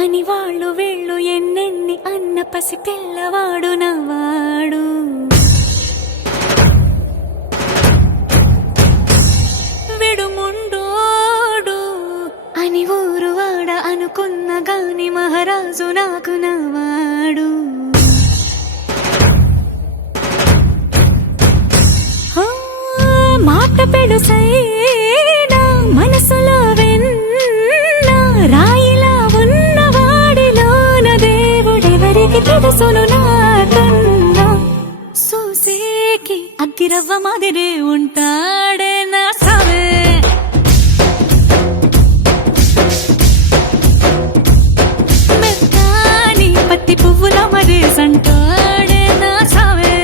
అని వాళ్ళు వీళ్ళు ఎన్నెన్ని అన్న పసి పిల్లవాడు నవ్వాడు. విడుముండోడు అని ఊరు వాడ అనుకున్న గాని మహారాజు నాకు నవ్వాడు. మాట పెడుసైనా మనసులో వెన్న రాయిలా ఉన్నవాడిలోన దేవుడెవరికి తెలుసును నాకన్నా. సూసేకి అగ్గిరవ్వ మాదిరే ఉంటాడే నా సావే. మెత్తాని పత్తి పువ్వుల మరేసంటాడే నా సావే.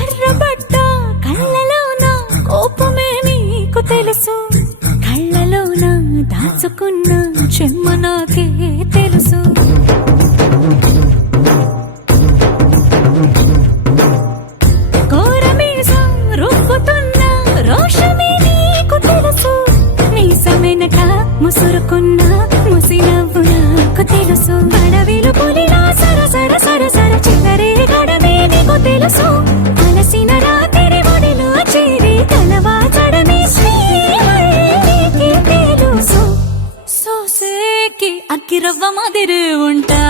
ఎర్రబడ్డ కళ్ళలోన కోపమే నీకు తెలుసు, కళ్ళలోన దాచుకున్న చెమ్మ నాకే తెలుసు. కోరమీసం రుబ్బుతున్న రోషమే నీకు తెలుసు, మీసమెనక ముసురుకున్న ముసినవ్వు నాకు తెలుసు. అడవిలు పులిలా సరసర సరసర చిల్లరే గడమే నీకు తెలుసు, అలసిన రాత్రి ఒడిలో చేరి తలవాచడమే శ్రీవల్లికి తెలుసు. సోసేకి అగ్గిరవ్వ మాదిరి ఉంటా